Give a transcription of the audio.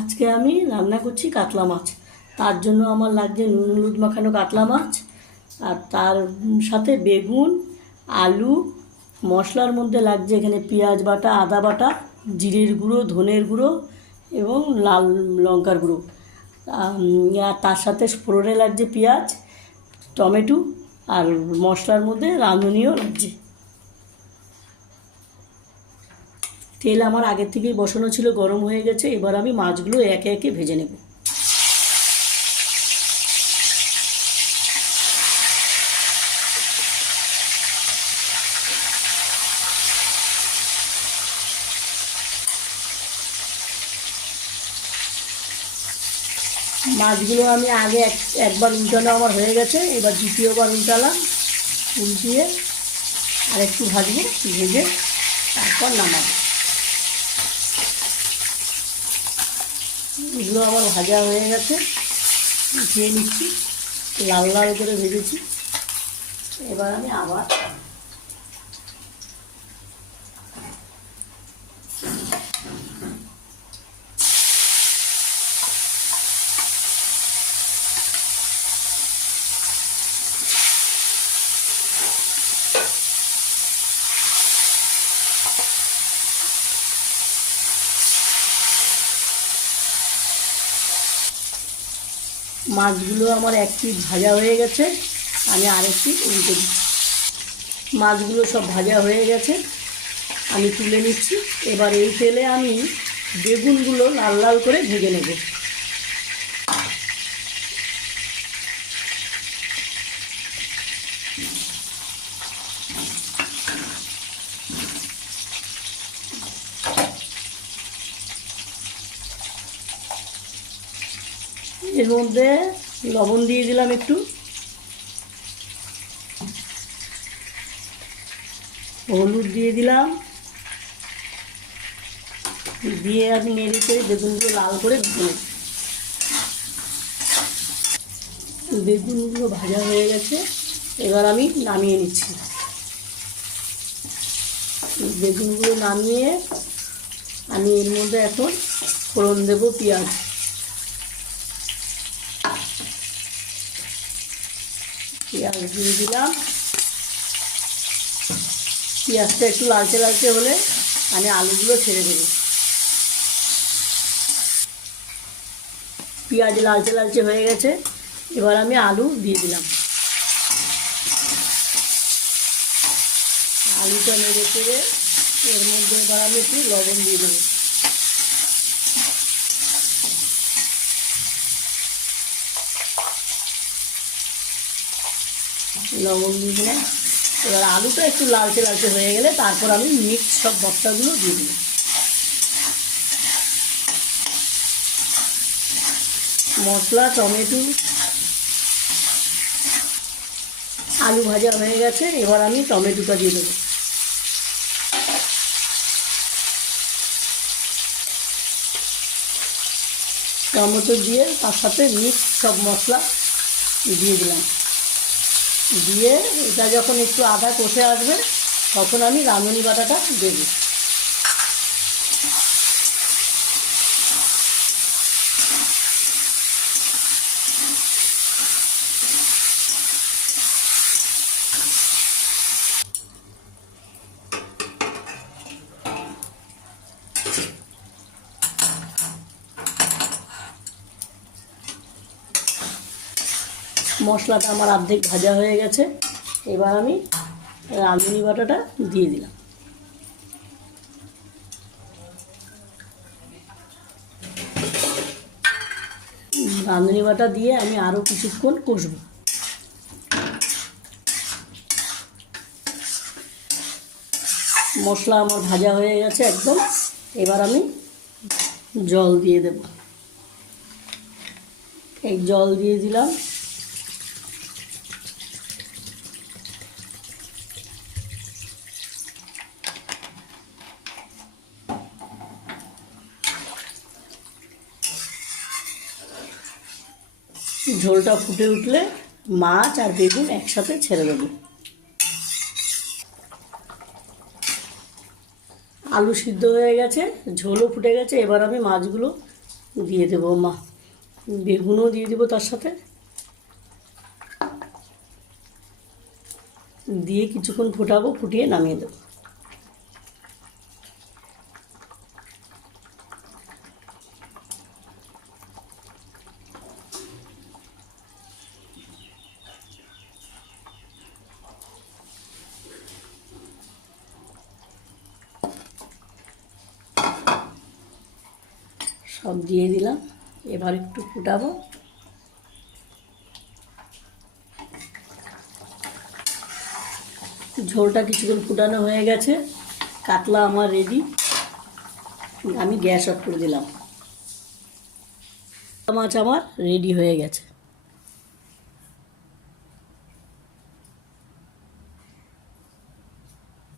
আজকে আমি রান্না করছি কাতলা মাছ। তার জন্য আমার লাগছে নুন হলুদ মাখানো কাতলা মাছ আর তার সাথে বেগুন, আলু, মশলার মধ্যে লাগছে এখানে পেঁয়াজ বাটা, আদা বাটা, জিরের গুঁড়ো, ধনের গুঁড়ো এবং লাল লঙ্কার গুঁড়ো। আর তার সাথে ফোড়নে লাগছে পেঁয়াজ, টমেটো আর মশলার মধ্যে রাঁধুনিও লাগছে। তেল আমার আগের থেকেই বসানো ছিল, গরম হয়ে গেছে, এবার আমি মাছগুলো একে একে ভেজে নেব। মাছগুলো আমি আগে এক, একবার উল্টানো আমার হয়ে গেছে, এবার দ্বিতীয়বার উল্টালাম, উল্টিয়ে আর একটু ভাজবো, ভেজে তারপর নামাবো। এগুলো আমার ভাজা হয়ে গেছে। উঠিয়ে নিচ্ছি লাল লাল করে ভেজেছি। এবার আমি আবার মাছগুলো আমার একটি ভাজা হয়ে গেছে, আমি আরেক পিঠ উল্টে দিচ্ছি। মাছগুলো সব ভাজা হয়ে গেছে, আমি তুলে নিচ্ছি। এবার এই তেলে আমি বেগুনগুলো লাল লাল করে ভেজে নেব। এর মধ্যে লবণ দিয়ে দিলাম একটু। হলুদ দিয়ে দিলাম। দিয়ে আমি নেড়ে চেড়ে বেগুনগুলো লাল করে নেব। বেগুনগুলো ভাজা হয়ে গেছে, এবার আমি নামিয়ে নিচ্ছি। বেগুনগুলো নামিয়ে আমি এর মধ্যে এখন ফোড়ন দেবো পেঁয়াজ। পেঁয়াজ দিয়ে দিলাম। পেঁয়াজটা একটু লালচে লালচে হলে আমি আলুগুলো ছেড়ে দেবো। পেঁয়াজ লালচে লালচে হয়ে গেছে, এবার আমি আলু দিয়ে দিলাম। আলুটা নেড়ে চেড়ে এর মধ্যে এবার আমি একটু লবণ দিয়ে দেবো। লবণ দিয়ে দিলাম। এবার আলুটা একটু লালচে লালচে হয়ে গেলে তারপর আমি মিক্স সব বস্তাগুলো দিয়ে দিই মশলা, টমেটো, আলু ভাজা হয়ে গেছে, এবার আমি টমেটোটা দিয়ে দেবো। টমেটো দিয়ে তার সাথে মিক্স সব মশলা দিয়ে দিলাম। দিয়ে এটা যখন একটু আধা কষে আসবে তখন আমি রাঁধুনি বাটাটা দেবো। মশলাটা আমার অর্ধেক ভাজা হয়ে গেছে। এবার আমি রাঁধুনি বাটাটা দিয়ে দিলাম। রাঁধুনি বাটা দিয়ে আমি আরও কিছুক্ষণ কষবো। মশলা আমার ভাজা হয়ে গেছে একদম। এবার আমি জল দিয়ে দেব। এই জল দিয়ে দিলাম। ঝোলটা ফুটে উঠলে মাছ আর বেগুন একসাথে ছেড়ে দেবো। আলু সিদ্ধ হয়ে গেছে, ঝোলও ফুটে গেছে, এবার আমি মাছগুলো দিয়ে দেবো মা। বেগুনও দিয়ে দেবো তার সাথে। দিয়ে কিছুক্ষণ ফোটাবো, ফুটিয়ে নামিয়ে দেবো। সব দিয়ে দিলাম। এবার একটু ফুটাবো। ঝোলটা কিছুক্ষণ ফুটানো হয়ে গেছে। কাতলা আমার রেডি আমি গ্যাস অফ করে দিলাম। মাছ আমার রেডি হয়ে গেছে।